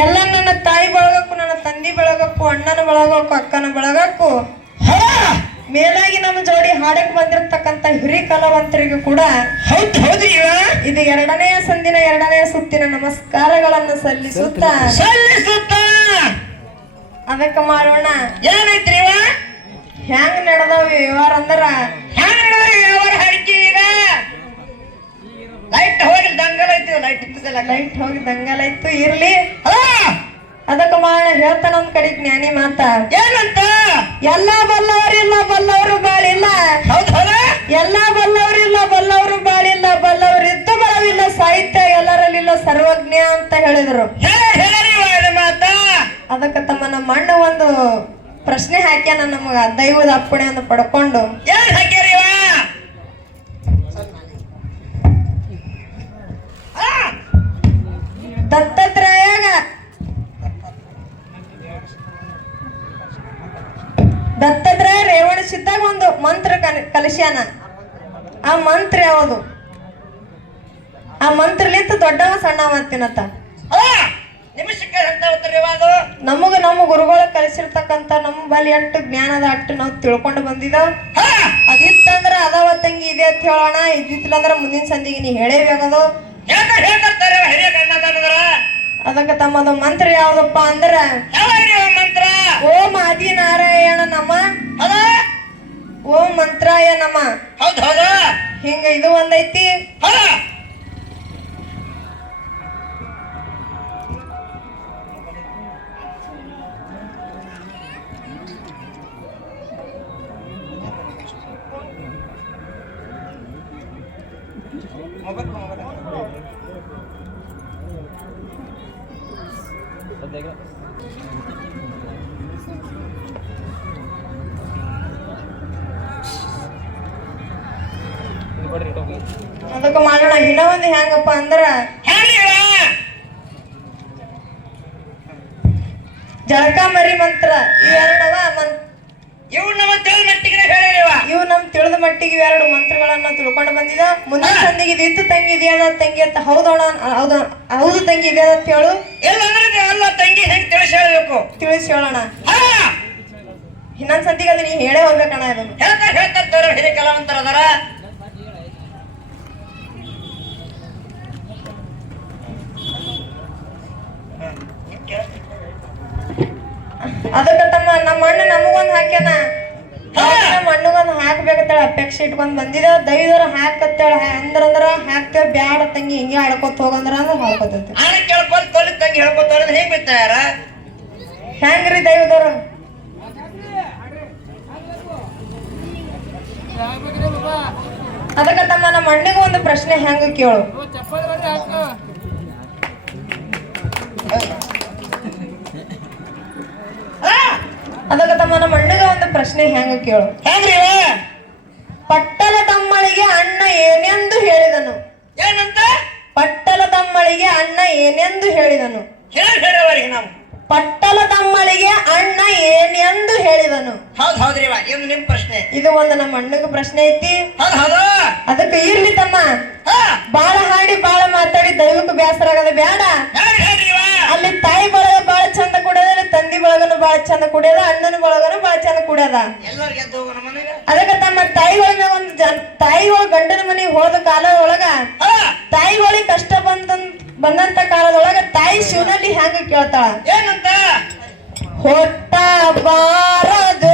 ಎಲ್ಲ ನನ್ನ ತಾಯಿ ಬಳಗಕ್ಕೂ ನನ್ನ ತಂದಿ ಬಳಗಕ್ಕೂ ಅಣ್ಣನ ಬಳಗಕ್ಕೂ ಅಕ್ಕನ ಬಳಗಕ್ಕೂ ಮೇಲಾಗಿ ನಮ್ಮ ಜೋಡಿ ಹಾಡಕ್ ಬಂದಿರತಕ್ಕಂತ ಹಿರಿ ಕಲಾವಂತರಿಗೂ ಕೂಡ ಹೌದ್ ಇದು ಎರಡನೆಯ ಸಂದಿನ ಎರಡನೆಯ ಸುತ್ತಿನ ನಮಸ್ಕಾರಗಳನ್ನು ಸಲ್ಲಿಸುತ್ತ. ಸಲ್ಲಿಸುತ್ತ. ಅದಕ್ಕೆ ಮಾಡೋಣ ಏನೈತ್ರಿವ ಹೆಂಗ್ ನಡೆದ ವ್ಯವಹಾರ ಅಂದ್ರ? ಲೈಟ್ ಹೋಗಿ ದಂಗಲಾಯ್ತು ಇರ್ಲಿ. ಅದಕ್ಕ ಮಾಡ ಹೇಳ್ತಾನ ಒಂದ್ ಕಡೆ ಜ್ಞಾನಿ ಮಾತ. ಏನಂತ? ಎಲ್ಲಾ ಬಲ್ಲವರಿಲ್ಲ ಬಲ್ಲವರು ಬಾಳಿಲ್ಲ. ಎಲ್ಲಾ ಬಲ್ಲವರು ಇಲ್ಲ ಬಲ್ಲವರಿಲ್ಲ ಬಲ್ಲವರು ಬಾಳಿಲ್ಲ ಬಲ್ಲವರು ಇದ್ದು ಬಲವಿಲ್ಲ ಸಾಹಿತ್ಯ ಎಲ್ಲರಲ್ಲಿಲ್ಲ ಸರ್ವಜ್ಞ ಅಂತ ಹೇಳಿದ್ರು. ಅದಕ್ಕ ತಮ್ಮ ನಮ್ಮ ಅಣ್ಣ ಒಂದು ಪ್ರಶ್ನೆ ಹಾಕ್ಯಾನ ನಮಗ ದೈವದ ಅಪ್ಪಣೆಯನ್ನು ಪಡ್ಕೊಂಡು. ಏನ್ ಮಂತ್ರ ಯಾವುದು? ಆ ಮಂತ್ರಲಿಂತ ದೊಡ್ಡವ ಸಣ್ಣವ ಮಾಡ್ತೀನತ್ತ ನಮಗ ನಮ್ಮ ಗುರುಗಳ ಕಲಿಸಿರ್ತಕ್ಕಂತ ನಮ್ಮ ಬಲಿ ಅಟ್ಟು ಜ್ಞಾನದ ಅಟ್ಟು ನಾವು ತಿಳ್ಕೊಂಡು ಬಂದಿದ. ಅದಿತ್ತಂದ್ರ ಅದಾವ ತಂಗಿ ಇದೆ ಅಂತ ಹೇಳೋಣ ಇದ್ದಿತ್ತಿಲ್ಲಂದ್ರ ಮುಂದಿನ ಸಂದಿಗೆ ನೀ ಹೇಳೇಬೇಕದು. ಅದಕ್ಕೆ ತಮ್ಮದು ಮಂತ್ರ ಯಾವ್ದಪ್ಪ ಅಂದ್ರ ಮಂತ್ರ? ಓಂ ಆದಿನಾರಾಯಣ ನಮ. ಹೌದ? ಓಂ ಮಂತ್ರಾಯ ನಮ. ಹೌದ್ ಹೌದ? ಹಿಂಗ ಇದು ಒಂದೈತಿ ಹೌದ ಅದಕ್ಕ ಮಾಡೋಣ. ಇನ್ನ ಒಂದ್ ಹೆಂಗಪ್ಪ ಅಂದ್ರ ಜಳಕ ಮರಿ ಮಂತ್ರ. ಇವೆರಡವ ಮಂತ್ರ ಇವ್ ನಮ್ಮ ತಿಳಿದ ಮಟ್ಟಿಗೆ ಹೇಳಿವ ಇವು. ನಮ್ ತಿಳಿದ ಮಟ್ಟಿಗೆ ಇವೆರಡು ಮಂತ್ರಗಳನ್ನ ತಿಳ್ಕೊಂಡು ಬಂದಿದ. ಮುಂದಿನ ಸಂದಿಗೆ ಇದು ತಂಗಿ ಇದೆಯಣ್ಣ ತಂಗಿ ಅಂತ ಹೌದೋಣ ಹೌದ ಹೌದು ತಂಗಿ ಇದೆ ಅಂತ ಹೇಳು. ಇಲ್ಲ ಅಂದ್ರೆ ಅಲ್ಲ ತಂಗಿ ಹೆಂಗ್ ತಿಳಿಸಿ ಹೇಳಬೇಕು? ತಿಳಿಸಿ ಹೇಳೋಣ. ಇನ್ನೊಂದ್ ಸಂತಿಗೆ ಅದು ನೀ ಹೇಳೇ ಹೋಗ್ಬೇಕಣ್ಣ ಇದನ್ನು. ಹೇಳ್ತಾ ಹೇಳ್ತಾರೆ ತೋರ ಹಿರಿಯ ಕಲಾವಂತರ ಅದಾರ ಅದಕ್ಕ ತಮ್ಮ ನಮ್ಮ ಅಣ್ಣ ನಮಗೊಂದು ಹಾಕ್ಯಾನ? ನಮ್ಮ ಅಣ್ಣಗೊಂದು ಹಾಕ್ಬೇಕತ್ತಾಳ ಅಪೇಕ್ಷೆ ಇಟ್ಕೊಂಡ್ ಬಂದಿದ. ದೈವರ ಹಾಕತ್ತಾಳ. ಅಂದ್ರ ಅಂದ್ರ ಹಾಕ್ತೇವ ಬ್ಯಾಡ ತಂಗಿ ಹಿಂಗೆ ಆಡ್ಕೊತ ಹೋಗಂದ್ರ ಅಂದ್ರೆ ಹಾಕೋತೈತಿ ಆನ ಕೇಳ್ಕೊಂಡ್ ತೊಲಿ ತಂಗಿ ಹೇಳ್ಕೊತಾರ ಹೆಂಗ್ ಬಿತ್ತಾರ ಹೆಂಗ್ರಿ ದೈವದವ್ರ? ಅದಕ್ಕ ತಮ್ಮ ನಮ್ಮ ಅಣ್ಣಿಗೂ ಒಂದು ಪ್ರಶ್ನೆ ಹೆಂಗ ಕೇಳು? ಅದಕ್ಕ ತಮ್ಮ ನಮ್ಮ ಅಣ್ಣಗ ಒಂದು ಪ್ರಶ್ನೆ ಹೆಂಗ ಕೇಳು. ಹೆಂಗ್ರಿ ಪಟ್ಟಲ ತಮ್ಮಳಿಗೆ ಅಣ್ಣ ಏನೆಂದು ಹೇಳಿದನು. ಏನಂತ? ಪಟ್ಟಲ ತಮ್ಮಳಿಗೆ ಅಣ್ಣ ಏನೆಂದು ಹೇಳಿದನು. ಹೇಳಿ ಹೇಳವರಿಗೆ ನಾವು. ಪಟ್ಟಲ ತಮ್ಮಳಿಗೆ ಅಣ್ಣ ಏನೆಂದು ಹೇಳಿದನು. ಹೌದ್ ಹೌದ್ರಿ ಇದು ನಿಮ್ ಪ್ರಶ್ನೆ. ಇದು ಒಂದು ನಮ್ಮ ಅಣ್ಣಗ ಪ್ರಶ್ನೆ ಐತಿ. ಅದಕ್ಕೆ ಇರ್ಲಿ ತಮ್ಮ. ಬಾಳ ಹಾಡಿ ಬಾಳ ಮಾತಾಡಿ ದೈವಕ್ಕೆ ಬೇಸರ ಆಗದ ಬೇಡ ಅಲ್ಲಿ ತಾಯಿ ಬಳಗ ಬಾಳ ಚಂದ ಕುಡಿಯದ ಅಲ್ಲಿ ತಂದಿ ಬಳಗನು ಬಾಳ ಚಂದ ಕುಡಿಯದ ಅಣ್ಣನ ಬಳಗನು ಬಾಳ ಚಂದ ಕುಡಿಯದ. ಅದಕ್ಕೆ ತಮ್ಮ ತಾಯಿಗಳ ಒಂದು ತಾಯಿ ತಾಯಿಗಳು ಗಂಡನ ಮನೆಗೆ ಹೋದ ಕಾಲ ಒಳಗ ತಾಯಿ ತಾಯಿಗಳಿಗೆ ಕಷ್ಟ ಬಂದ ಬಂದಂತ ಕಾಲದೊಳಗ ತಾಯಿ ಶಿವನಲ್ಲಿ ಹೆಂಗ ಕೇಳ್ತಾಳ? ಏನಂತ? ಹೊಟ್ಟ ಬಾರದು.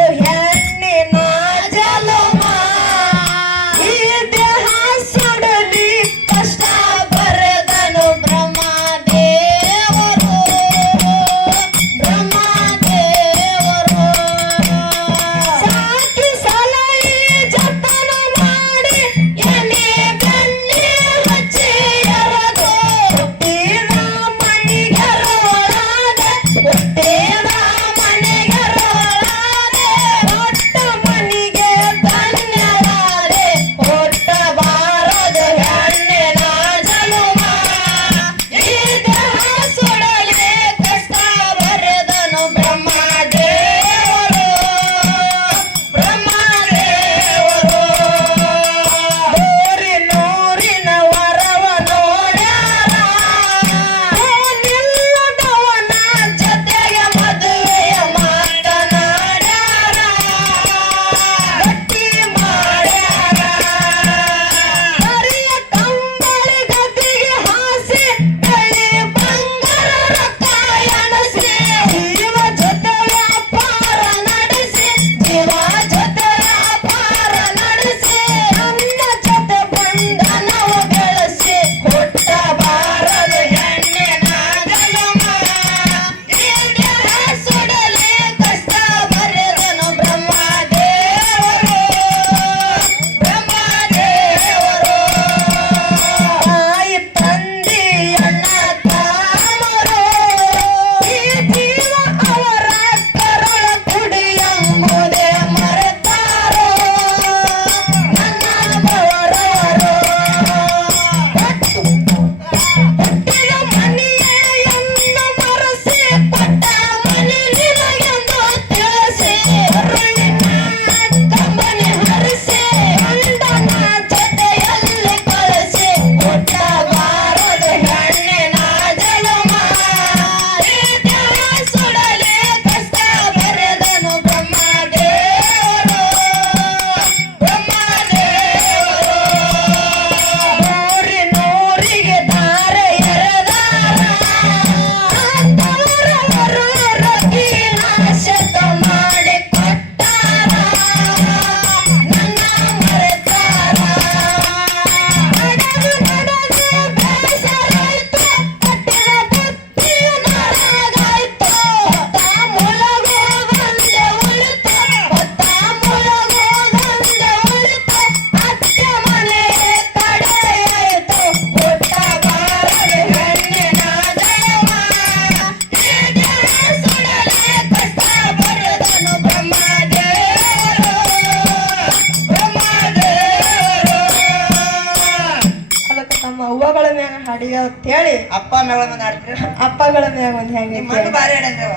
ಹೇಳಿ ಅಪ್ಪ ಮೇಳ ಆಡ್ತೀರಿ ಅಪ್ಪಗಳ ಮ್ಯಾಗ ಒಂದ್ ಹೆಂಗ್ ನಿಮ್ಮ ಮಣ್ಣು ಭಾರಿ ಆಡಂದ್ರವ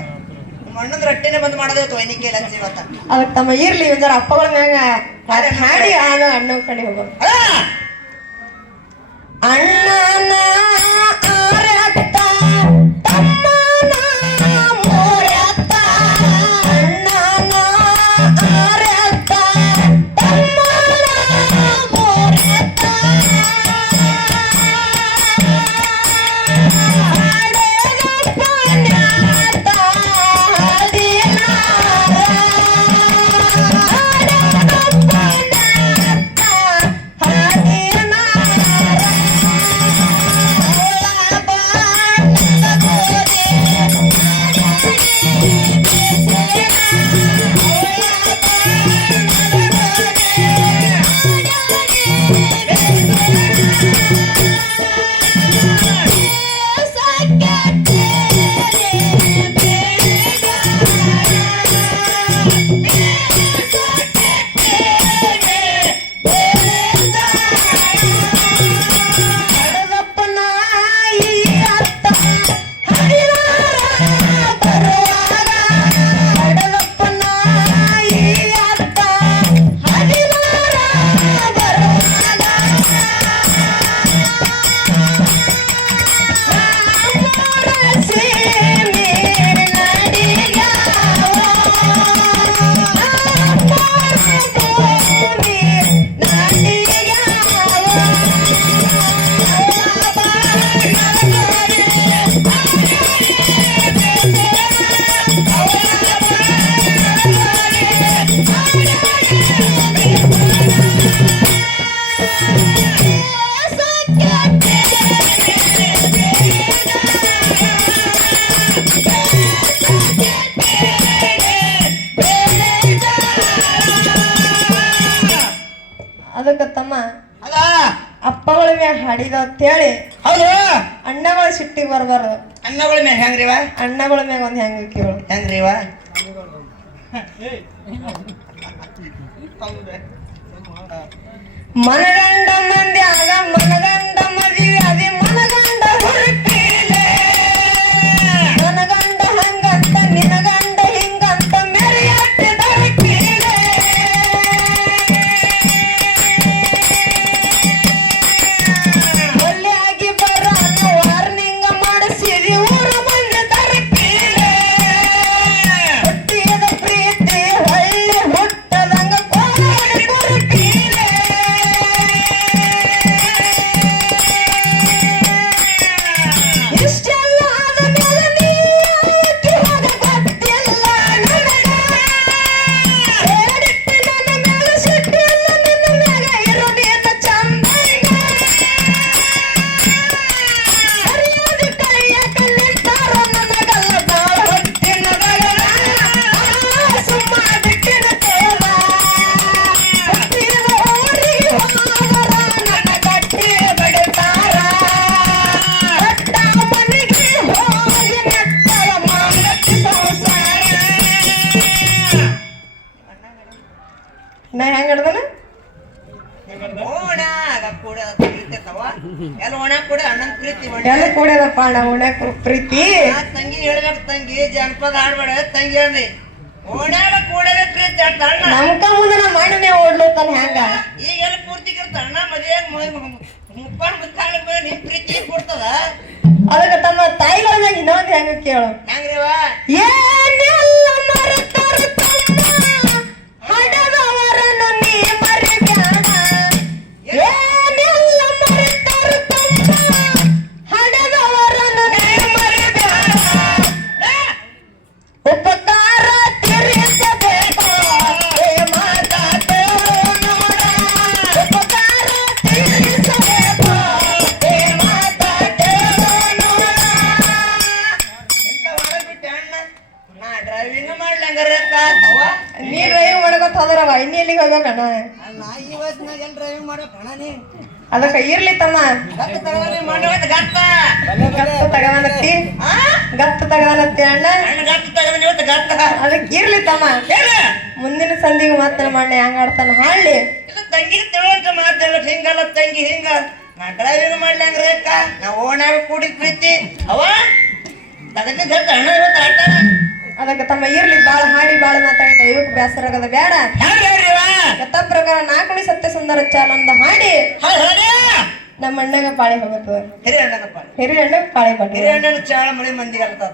ನಿಮ್ಮ ಮಣ್ಣದ ರೊಟ್ಟಿನೇ ಬಂದ್ ಮಾಡೋದು ವೈನಿಕೆ ಲಂಚ ಇವತ್ತ ಅದಕ್ಕೆ ತಮ್ಮ ಇರ್ಲಿ ಒಂದ್ ಜರ ಅಪ್ಪಗಳ ಮ್ಯಾಗ ಹಾಡ್- ಹಾಡಿ ಆಮೇಲೆ ಅಣ್ಣ ಕಡೆ ಹೋಗೋದು ಆ! Yeah. ಅಪ್ಪಗಳ ಮ್ಯಾಗ ಹಾಡಿದ ಅಂತೇಳಿ ಹೌದು. ಅಣ್ಣಗಳ ಸಿಟ್ಟಿಗೆ ಬರ್ಬಾರ್ದು. ಅಣ್ಣಗಳ ಮ್ಯಾಗ ಹೆಂಗ್ರಿವ? ಅಣ್ಣಗಳ ಮ್ಯಾಗ ಒಂದ್ ಹೆಂಗ ಕೇಳು. ಹೆಂಗ್ರಿವ? ಮನಗಂಡ ಮಂದಿ ಆಗ ಮನಗಂಡ ಮದಿ ಅದೇ ಮನಗಂಡ ಉಣ್ಯಾಕ ಪ್ರೀತಿ. ತಂಗಿ ಹೇಳ್ಬೇಕು ತಂಗಿ ಜನಪದ ಆಡ್ಬೇಡ ತಂಗಿ ಓಣ್ಯಾಗ ಕೂಡಲೇ ಪ್ರೀತಿ ನಮ್ಕ ಮುಂದೆ ನಮ್ಮ ಓಡ್ಲತ್ತಾನ ಹೆಂಗ ಪೂರ್ತಿ ಮದುವೆಯಾಗ ಮುಪ್ಪಾಣ ಮುತ್ತಾಳ ನಿಮ್ ಪ್ರೀತಿ ಕೊಡ್ತದ? ಅದಕ್ಕೆ ತಮ್ಮ ತಾಯಿಗಳ ಮ್ಯಾಗ ಇನ್ನೊಂದು ಹೆಂಗ ಕೇಳು? ಹೆಂಗ್ರಿವ? ಏನೆಲ್ಲ ಮರೆತರ ನಾ ಮಾಡ್ಲಿ ಮಾಡ್ಲಂಗಾರ ಕಾತವ ನೀ ಡ್ರೈವ್ ಮಾಡ್ಕೊತ ಹೋದ್ರವ ಇನ್ನ ಎಲ್ಲಿಗೆ ಹೋಗ್ಬೇಕಣ್ಣ ಅಲ್ಲ ವಯಸ್ಸಿನಾಗ ಎಲ್ಲಿ ಡ್ರೈವಿಂಗ್ ಮಾಡೋ ಅಣ್ಣ ನೀ? ಅದಕ್ಕೆ ಇರ್ಲಿ ತಮ್ಮ. ಗತ್ತ ತಗೊಳ್ಳಿ ಮಾಡೋದು ಗತ್ತ. ಗತ್ತು ತಗದನತ್ತಿ ಆ? ಗತ್ತು ತಗದನತ್ತಿ ಅಣ್ಣ. ಅಣ್ಣ ಗತ್ತ ತಗದ ಇವತ್ತು ಗತ್ತ. ಅದಕ್ಕೆ ಇರ್ಲಿ ತಮ್ಮ. ಮುಂದಿನ ಸಂದಿಗೆ ಮಾತ್ರ ಮಣ್ಣ ಹೆಂಗ ಆಡ್ತಾನ ಹಾಳಿ ಇಲ್ಲ ತಂಗಿ ತಿಳುವಂತ ಮಾತಾಡ ಹಿಂಗಲ್ಲ ತಂಗಿ ಹಿಂಗ ನಾ ಡ್ರೈವಿಂಗ್ ಮಾಡ್ಲಂಗ್ರಿ ಅಕ್ಕ? ನಾ ಓಣಾಗ ಕೂಡಿದ ಪ್ರೀತಿ. ಅವ ತಗದಿ ಗಟ್ಟ ಅಣ್ಣ ಇವತ್ತು ಆಟ. ಅದಕ್ಕೆ ತಮ್ಮ ಇರ್ಲಿ ಬಾಳ ಹಾಡಿ ಬಾಳ ಮಾತಾಡಿದ. ಇವಕ್ ಬೇಸರ ಆಗದ ಬೇಡ ಇವ? ಪ್ರಕಾರ ನಾಲ್ಕುಳಿ ಸತ್ಯ ಸುಂದರ ಚಾಲಂದ ಹಾಡಿ? ನಮ್ಮ ಅಣ್ಣಗ ಪಾಳಿ ಹೋಗತ್ತದ. ಹಿರಿಯ ಪಾಳಿ. ಹಿರಿಯ ಅಣ್ಣ ಪಾಳಿ ಮಾಡಿ ಹಿರಿಯ ಅಣ್ಣನ ಚಾಳ ಮಳಿ ಮಂದಿ ಅಲ್ತದ.